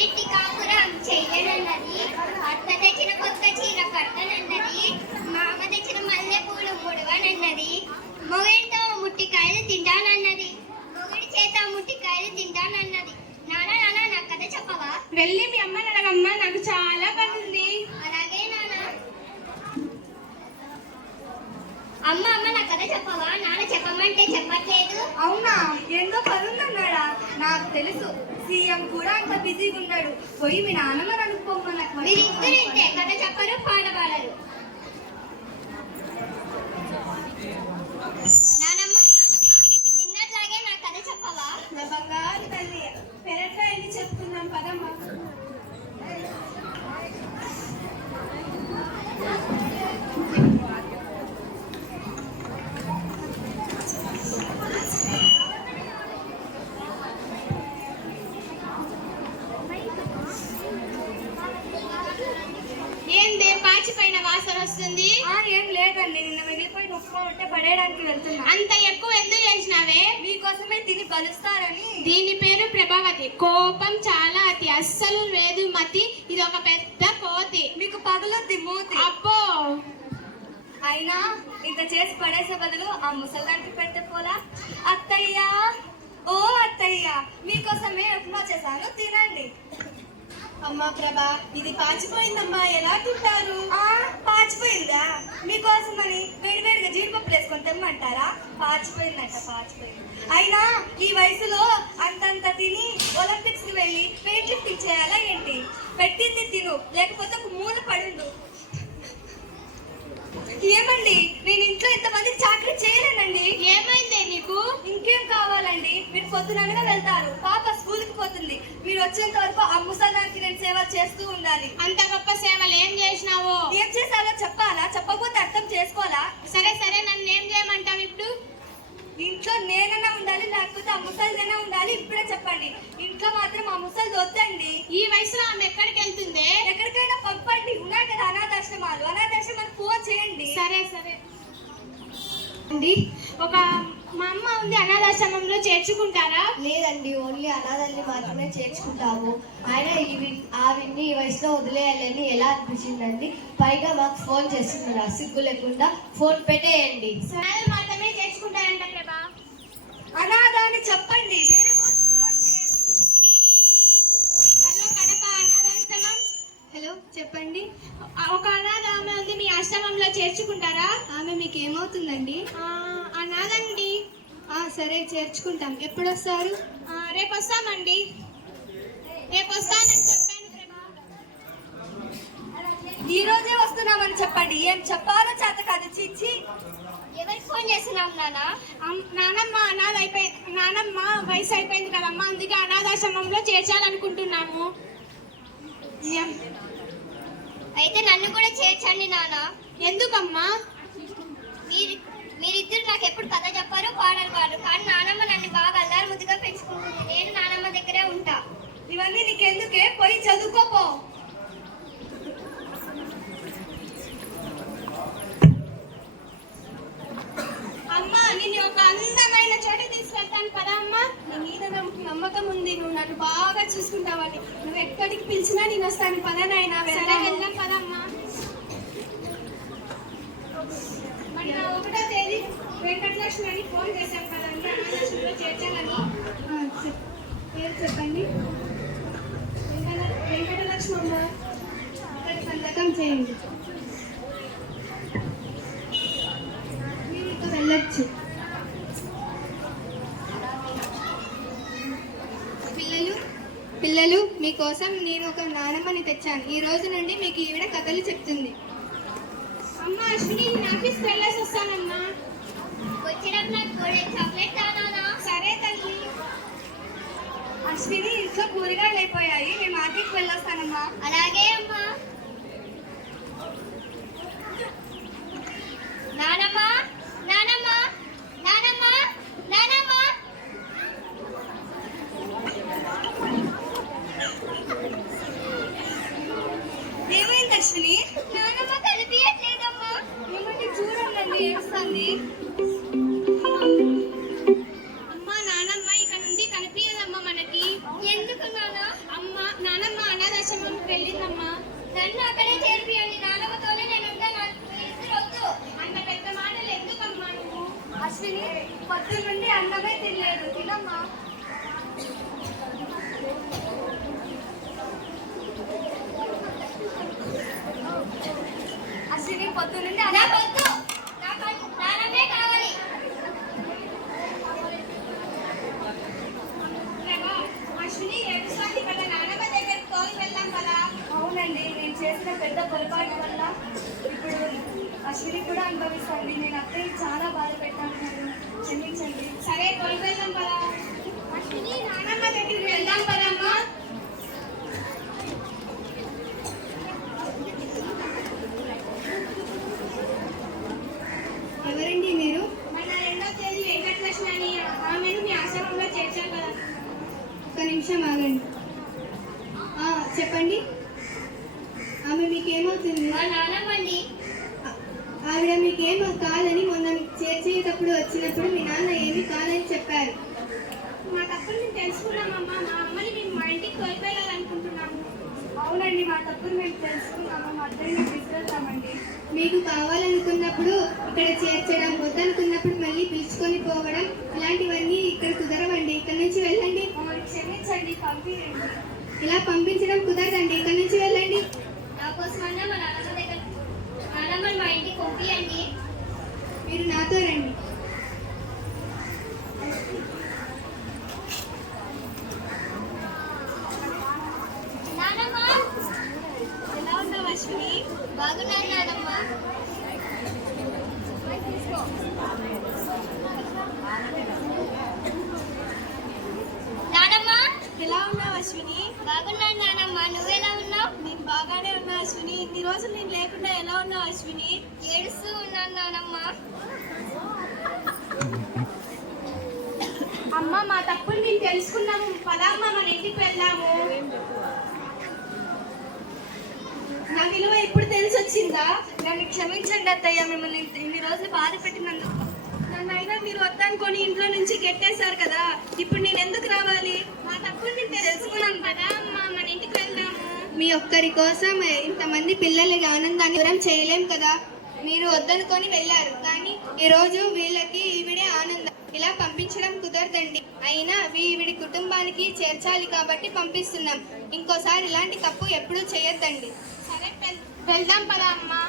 అత్తారింటి కాపురం చెయ్యనన్నది, అత్త తెచ్చిన కొత్త చీర కట్టనన్నది, మామ తెచ్చిన మల్లె పూలు ముడవనన్నది, మొగుడితో ముట్టికాయలు తింటానన్నది, మొగుడి చేత ముట్టికాయలు తింటానన్నది. నాన్న నాన్న నాకు కథ చెప్పవా? వెళ్ళి మీ అమ్మ అడగమ్మా, నాకు చాలా పని ఉంది. అలాగే నాన్న. అమ్మ అమ్మ నా కథ చెప్పవా? నాన్న చెప్పమంటే చెప్పట్లేదు. అవునా, ఎంతో పని ఉందన్నాడా? నాకు తెలుసు, సీఎం కూడా అంత బిజీగా ఉన్నాడు. పోయి మీ నాన్నమ్మ అనుకోమన్నా. మీరిద్దరు ఇంతే, కథ చెప్పరు, పాట పాడరు. నానమ్మ నిన్నట్లాగే నా కథ చెప్పవా? నా బంగారు తల్లి, పెరట్లో వెళ్ళి చెప్తున్నాం పదమ్మా. ఏందే పాచిపోయిన వాసన వస్తుంది? ఏం లేదండి, నిన్న మిగిలిపోయిన ఉప్పు ఉంటే పడేయడానికి వెళ్తున్నా. అంత ఎక్కువ ఎందుకు చేసినావే? మీకోసమే తిని బలుస్తారని. దీని పేరు ప్రభావతి. కోపం చాలా అతి, అస్సలు లేదు మతి. ఇది ఒక పెద్ద కోతి. మీకు పగులొద్ది మూతి. అబ్బో, అయినా ఇంత చేసి పడేసే బదులు ఆ ముసల్దానికి పెడితే పోలా? అత్తయ్య, ఓ అత్తయ్య, మీకోసమే ఉప్మా చేశాను, తినండి. అమ్మా ప్రభా, ఇది పాచిపోయిందమ్మా, ఎలా తింటారు? పాచిపోయిందా? మీకోసమని వేడివేడిగా జీడిపప్పులు వేసుకొని తెమ్మంటారా? పాచిపోయిందంట, పాచిపోయింది. అయినా ఈ వయసులో అంతంత తిని ఒలింపిక్స్ కి వెళ్ళి వెయిట్ లిఫ్టింగ్ చేయాలా ఏంటి? పెట్టింది తిను, లేకపోతే ఒక మూల పడుండు. ఏమండి, నేను ఇంట్లో ఇంతమందికి చాకరీ చేయలేనండి. ఏమైందే నీకు? ఇంకేం కావాలండి, మీరు పొద్దుననగా వెళ్తారు, పాప స్కూల్కి పోతుంది. మీరు వచ్చేంత వరకు ఆ ముసలానికి నేను సేవ చేస్తూ ఉండాలి. అంత గొప్ప సేవలు ఏం చేసినావు? ఏం చేశావో చెప్పాలా? చెప్పకపోతే అర్థం చేసుకోవాలా? సరే సరే, నన్ను ఏం చేయమంటావు ఇప్పుడు? ఇంట్లో నేనన్నా ఉండాలి, లేకపోతే ఆ ముసలిదైనా ఉండాలి. ఇప్పుడే చెప్పండి. ఇంట్లో మాత్రం ఆ ముసలిది వద్దండి. ఈ వయసులో ఆమె ఎక్కడికి వెళ్తుంది? ఎక్కడికైనా పంపండి. ఉన్నాయి కదా అనాథాశ్రమాలు, అనాథాశ్రమానికి ఫోన్ చేయండి. సరే సరే అండి. మా అమ్మ ఉంది, అనాథాశ్రమంలో చేర్చుకుంటారా? లేదండి, ఓన్లీ అనాథల్ని మాత్రమే చేర్చుకుంటాము. ఆయన ఆవిడ్ని ఈ వయసులో వదిలేయాలని ఎలా అనిపించిందండి? పైగా మాకు ఫోన్ చేస్తున్నారు, సిగ్గు లేకుండా. ఫోన్ పెట్టేయండి. మాత్రమే చేర్చుకుంటారంట ప్రభా. అనాథాన్ని చెప్పండి, వేరే ఫోన్ చేయండి. హలో, కడప అనాథాశ్రమం. హలో, చెప్పండి. ఒక అనాథ ఆమె ఉంది, మీ ఆశ్రమంలో చేర్చుకుంటారా? ఆమె మీకు ఏమవుతుందండి? అనాథండి. సరే, చేర్చుకుంటాం. ఎప్పుడు వస్తారు? రేపు వస్తామండి. రేపు వస్తానని చెప్పాను ప్రభా. ఈ రోజే వస్తున్నామని చెప్పండి. ఏం చెప్పాలో చేత కాదు. చిచ్చి, ఎవరికి ఫోన్ చేస్తున్నాం నాన్న? నానమ్మ అనాథ అయిపోయింది. నానమ్మ వయసు అయిపోయింది కదమ్మా, అందుకే అనాథాశ్రమంలో చేర్చాలనుకుంటున్నాము. అయితే నన్ను కూడా చేర్చండి నాన్న. ఎందుకమ్మా? మీరిద్దరు నాకు ఎప్పుడు కథ చెప్పారు, పాడరు పాడు. కానీ నానమ్మ నన్ను బాగా అల్లారు ముద్దుగా పెంచుకుంటుంది. నేను నానమ్మ దగ్గరే ఉంటా. ఇవన్నీ నీకెందుకే? పోయి చదువుకోపో. అమ్మా, నేను ఒక అందమైన చోట తీసుకెళ్తాను కదా అమ్మా. నీ మీద నాకు నమ్మకం ఉంది, నువ్వు నన్ను బాగా చూసుకుంటావని. నువ్వు ఎక్కడికి పిలిచినా నేను వస్తాను. పదనైనా వెళ్దాం పదమ్మా. మన 1వ తేదీ వెంకటలక్ష్మి అని ఫోన్ చేశాను కదండి, అనాథాశ్రమంలో చేర్చాలని. పేరు చెప్పండి. వెంకటలక్ష్మి అమ్మ, ఇక్కడ సంతకం చేయండి. మీరు ఇక వెళ్ళొచ్చు. పిల్లలు, మీకోసం నేను ఒక నానమ్మని తెచ్చాను. ఈ రోజు నుండి మీకు ఈవిడ కథలు చెప్తుంది. అమ్మ అశ్విని, నేను ఆఫీస్కి వెళ్ళేసి వస్తానమ్మా. వచ్చినప్పుడు నాకు చాక్లెట్ తానా? సరే తల్లి. అశ్విని, ఇంట్లో కూరగాయలు అయిపోయాయి, నేను మార్కెట్కి వెళ్ళొస్తానమ్మా. అలాగే అమ్మా. నానమ్మ నానమ్మ నానమ్మ నానమ్మ. ఏమైంది అశ్విని? నానమ్మ కనిపించట్లేదమ్మా. ఏమంటే చూడండి, ఏడుస్తుంది. అమ్మ, నానమ్మ ఇక నుండి కనిపించదమ్మా మనకి. ఎందుకు నాన్న? నానమ్మ వెళ్ళిందమ్మా. నన్ను అక్కడే చేర్పియండి, నాన్నమ్మతోనే నేను ఉంటాను. ఇద్దరు వద్దు. అంత పెద్ద మాటలు ఎందుకమ్మా నువ్వు? అశ్విని పొద్దున్న నుండి అన్నమే తినలేదు, తినమ్మా. అశ్విని పొద్దున్న నుండి నాకు వద్దు. నాకు నాన్నమ్మే కావాలి. ప్రభా, అశ్విని ఏడుస్తోంది కదా, నాన్నమ్మ దగ్గరికి తోలు వెళ్దాం కదా. అవునండి, నేను చేసిన పెద్ద పొరపాటు వల్ల ఇప్పుడు అశ్విని కూడా అనుభవిస్తుంది. నేను అత్తయ్య చాలా బాధ పెట్టాను, క్షమించండి. సరే తోలు వెళ్దాం కదా. అశ్విని నాన్నమ్మ దగ్గరికి వెళ్దాం కదమ్మా. ఎవరండి మీరు? మొన్న 2వ తేదీ వెంకటలక్ష్మి అని ఆమెను మీ ఆశ్రమంలో చేర్చాం కదా. ఒక నిమిషం ఆగండి. చెప్పండి, ఆమె మీకేమవుతుంది? మా నాన్నమ్మండి. ఆవిడ మీకేం కాదని మొన్న మీకు చేర్చేటప్పుడు వచ్చినప్పుడు మీ నాన్న ఏమీ కాదని చెప్పారు. మా తప్పులు మేము తెలుసుకున్నామమ్మా. మా అమ్మని మేము మా ఇంటికి తోలిపోయాలనుకుంటున్నాము. అవునండి, మా తప్పులు మేము తెలుసుకున్నాము, మా అత్తయ్య మేము తీసుకెళ్తామండి. మీకు కావాలనుకున్నప్పుడు ఇక్కడ చేర్చడం, వద్దనుకున్నప్పుడు మళ్ళీ పిలుచుకొని పోవడం, ఇలాంటివన్నీ ఇక్కడ కుదరవండి. ఇక్కడ నుంచి వెళ్ళండి. మమ్మల్ని క్షమించండి, పంపించండి. ఇలా పంపించడం కుదరదండి, ఇక్కడ నుంచి వెళ్ళండి. నా కోసమన్నా మా నాన్నమ్మ దగ్గర నాన్నమ్మని మా ఇంటికి పంపియండి. మీరు నాతో రండి. నాన్నమ్మ, ఎలా ఉన్నావు అశ్విని? బాగున్నాను నాన్నమ్మ. నాన్నమ్మ, ఎలా ఉన్నావు అశ్విని? బాగున్నాను నాన్నమ్మ. నువ్వెలా ఉన్నావు? నేను బాగానే ఉన్నా అశ్విని. ఇన్ని రోజులు నేను లేకుండా ఎలా ఉన్నావు అశ్విని? ఏడుస్తూ ఉన్నాను నాన్నమ్మ. అమ్మ, మా తప్పులు మేము తెలుసుకున్నాము. పదమ్మా మన ఇంటికి వెళ్దాము. నా విలువ ఇప్పుడు తెలిసి వచ్చిందా? నన్ను క్షమించండి అత్తయ్య, మిమ్మల్ని ఇన్ని రోజులు బాధ పెట్టినందుకు. నన్నైనా మీరు వద్దనుకొని ఇంట్లో నుంచి గెట్టేశారు కదా, ఇప్పుడు నేను ఎందుకు రావాలి? మా తప్పులు మేము తెలుసుకున్నాం కదా అమ్మా, మన ఇంటికి వెళ్దాము. మీ ఒక్కరి కోసం ఇంతమంది పిల్లలకి ఆనందాన్ని దూరం చేయలేం కదా. మీరు వద్దనుకొని వెళ్ళారు, కానీ ఈరోజు వీళ్ళకి ఈవిడే ఆనందం. ఇలా పంపించడం కుదరదండి. అయినా ఈవిడి కుటుంబానికి చేర్చాలి కాబట్టి పంపిస్తున్నాం. ఇంకోసారి ఇలాంటి తప్పు ఎప్పుడూ చేయొద్దండి. సరే వెళ్దాం పదా అమ్మా.